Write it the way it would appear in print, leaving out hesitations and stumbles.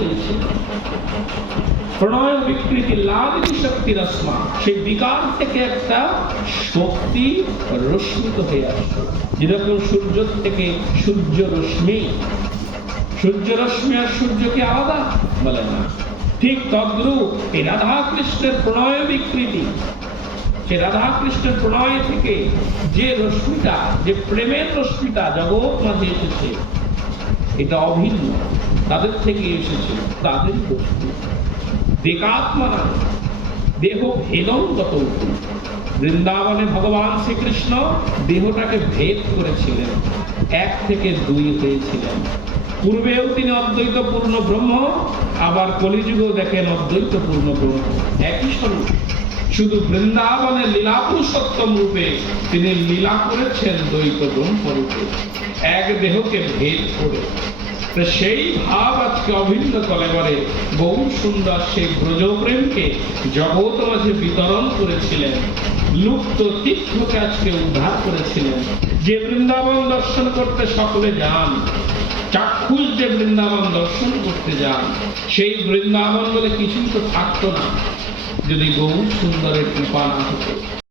বিকৃতি হয়েছে। প্রণয় বিকৃতি লাদিতি শক্তির আসমা, সেই বিকার থেকে একটা শক্তি রশ্মিত হয়ে আসছে। যেরকম সূর্য থেকে সূর্য রশ্মি, সূর্য রশ্মি আর সূর্য কি আলাদা? বলে না। ঠিক তদ্রূপ এই রাধা কৃষ্ণের প্রণয় বিকৃতি, সে রাধা কৃষ্ণের প্রণয় থেকে যে রশ্মিটা, যে প্রেমের রশ্মিটা জগৎ মাঝে এসেছে, এটা অভিন্ন, তাদের থেকে এসেছে, তাদের বস্তু দেকাত্মনা দেহ ভেদঙ্গত। বৃন্দাবনে ভগবান শ্রীকৃষ্ণ দেহটাকে ভেদ করেছিলেন, এক থেকে দুই হয়েছিলেন। পূর্বেও তিনি অদ্বৈত পূর্ণ ব্রহ্ম, আবার কলিযুগেও দেখেন অদ্বৈত পূর্ণ ব্রহ্ম, একই স্বরূপ। শুধু বৃন্দাবনের লীলা পুরুষোত্তম রূপে তিনি লীলা করেছেন দ্বৈত ব্রহ্ম রূপে, এক দেহকে ভেদ করে। সেই ভাব আজকে অভিন্ন কলেবরে বহু সুন্দর সেই ব্রজপ্রেমকে জগৎ মাঝে বিতরণ করেছিলেন, লুপ্ত তীর্থকে আজকে উদ্ধার করেছিলেন। যে বৃন্দাবন দর্শন করতে সকলে যান, চাক্ষুষ যে বৃন্দাবন দর্শন করতে যান, সেই বৃন্দাবন বলে কিছুই তো থাকতো না যদি গৌর সুন্দরের কৃপা না হতো।